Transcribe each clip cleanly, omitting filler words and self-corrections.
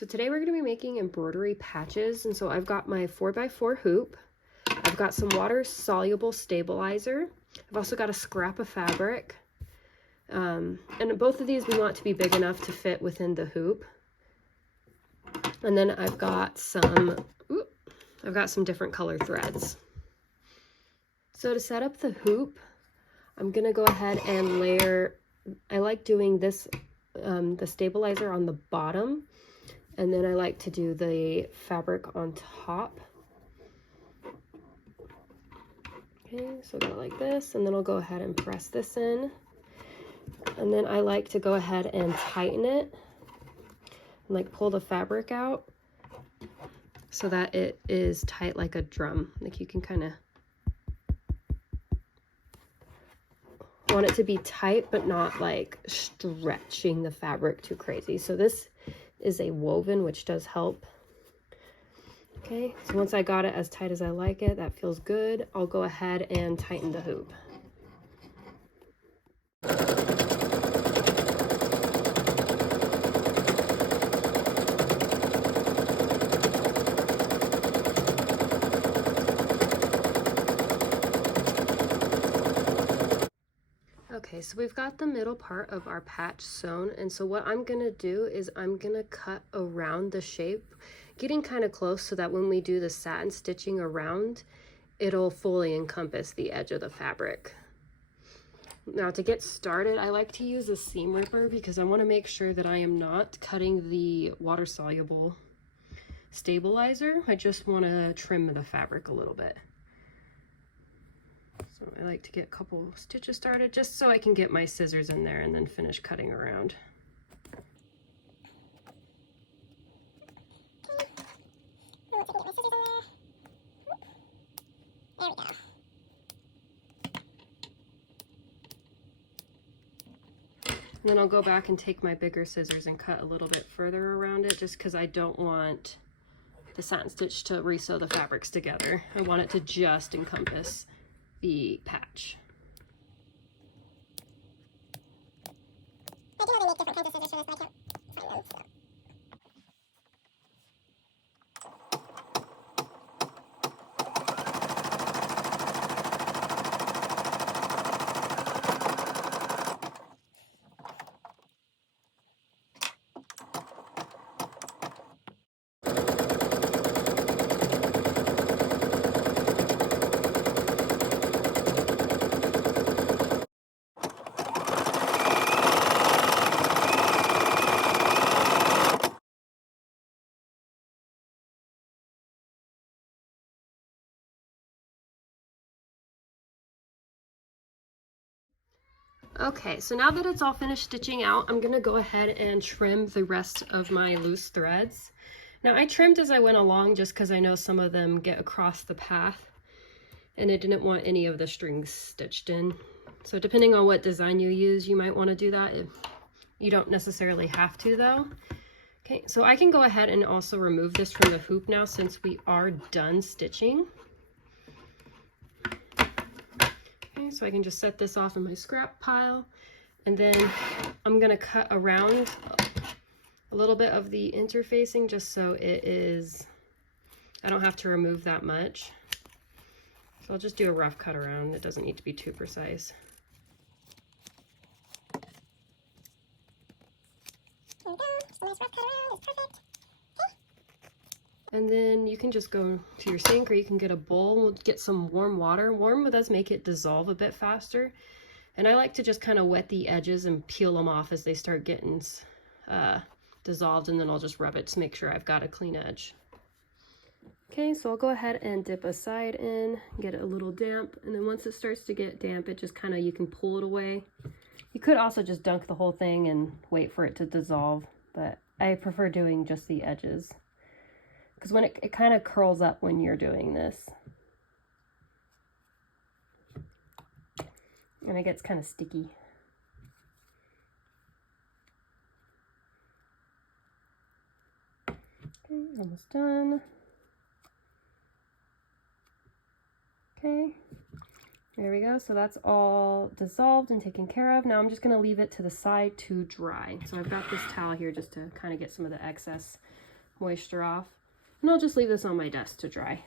So today we're going to be making embroidery patches, and so I've got my 4x4 hoop, I've got some water soluble stabilizer, I've also got a scrap of fabric, and both of these we want to be big enough to fit within the hoop. And then I've got some different color threads. So to set up the hoop, I'm going to go ahead and layer, I like doing this, the stabilizer on the bottom, and then I like to do the fabric on top. Okay, so go like this, and then I'll go ahead and press this in. And then I like to go ahead and tighten it, and like pull the fabric out so that it is tight like a drum. Like you can kind of want it to be tight, but not like stretching the fabric too crazy. So this is a woven, which does help. Okay, so once I got it as tight as I like it, that feels good, I'll go ahead and tighten the hoop. Okay, so we've got the middle part of our patch sewn, and so what I'm gonna do is I'm gonna cut around the shape, getting kind of close so that when we do the satin stitching around, it'll fully encompass the edge of the fabric. Now to get started, I like to use a seam ripper because I want to make sure that I am not cutting the water soluble stabilizer. I just want to trim the fabric a little bit. So I like to get a couple stitches started just so I can get my scissors in there and then finish cutting around. There we go. And then I'll go back and take my bigger scissors and cut a little bit further around it, just because I don't want the satin stitch to resew the fabrics together. I want it to just encompass the patch. I do know they make different kinds of scissors for this, but I can't find them, so. Okay, so now that it's all finished stitching out, I'm gonna go ahead and trim the rest of my loose threads. Now I trimmed as I went along just because I know some of them get across the path and I didn't want any of the strings stitched in. So depending on what design you use, you might want to do that. You don't necessarily have to though. Okay, so I can go ahead and also remove this from the hoop now since we are done stitching. Okay, so I can just set this off in my scrap pile, and then I'm gonna cut around a little bit of the interfacing just so it is, I don't have to remove that much. So I'll just do a rough cut around. It doesn't need to be too precise. There we go. Just a nice rough cut around. It's perfect. And then you can just go to your sink, or you can get a bowl. We'll get some warm water. Warm does make it dissolve a bit faster. And I like to just kind of wet the edges and peel them off as they start getting dissolved, and then I'll just rub it to make sure I've got a clean edge. Okay, so I'll go ahead and dip a side in, get it a little damp, and then once it starts to get damp, it just kind of, you can pull it away. You could also just dunk the whole thing and wait for it to dissolve, but I prefer doing just the edges, because when it kind of curls up when you're doing this. And it gets kind of sticky. Okay, almost done. Okay, there we go. So that's all dissolved and taken care of. Now I'm just going to leave it to the side to dry. So I've got this towel here just to kind of get some of the excess moisture off. And I'll just leave this on my desk to dry.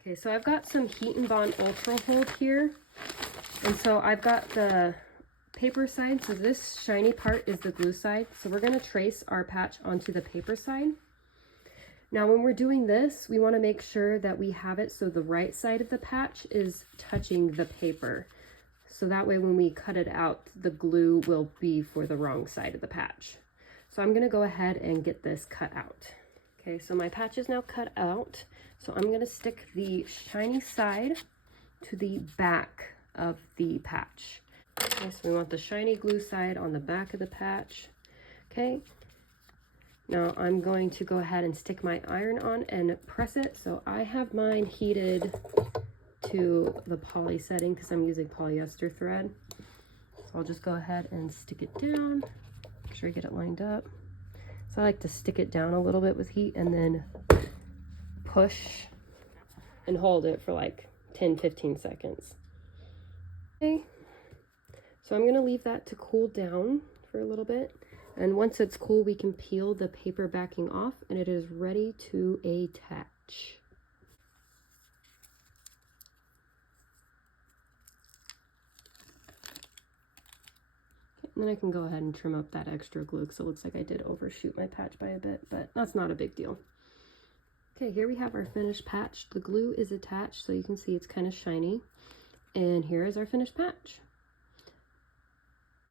Okay, so I've got some Heat and Bond Ultra Hold here. And so I've got the paper side, so this shiny part is the glue side. So we're going to trace our patch onto the paper side. Now when we're doing this, we want to make sure that we have it so the right side of the patch is touching the paper. So that way when we cut it out, the glue will be for the wrong side of the patch. So I'm going to go ahead and get this cut out. Okay, so my patch is now cut out. So I'm going to stick the shiny side to the back of the patch. Okay, so we want the shiny glue side on the back of the patch. Okay, now I'm going to go ahead and stick my iron on and press it. So I have mine heated to the poly setting because I'm using polyester thread. So I'll just go ahead and stick it down. Make sure I get it lined up. So I like to stick it down a little bit with heat and then push and hold it for like 10-15 seconds. Okay. So I'm going to leave that to cool down for a little bit, and once it's cool we can peel the paper backing off and it is ready to attach. Okay, and then I can go ahead and trim up that extra glue because it looks like I did overshoot my patch by a bit, but that's not a big deal. Okay, here we have our finished patch. The glue is attached so you can see it's kind of shiny, and here is our finished patch.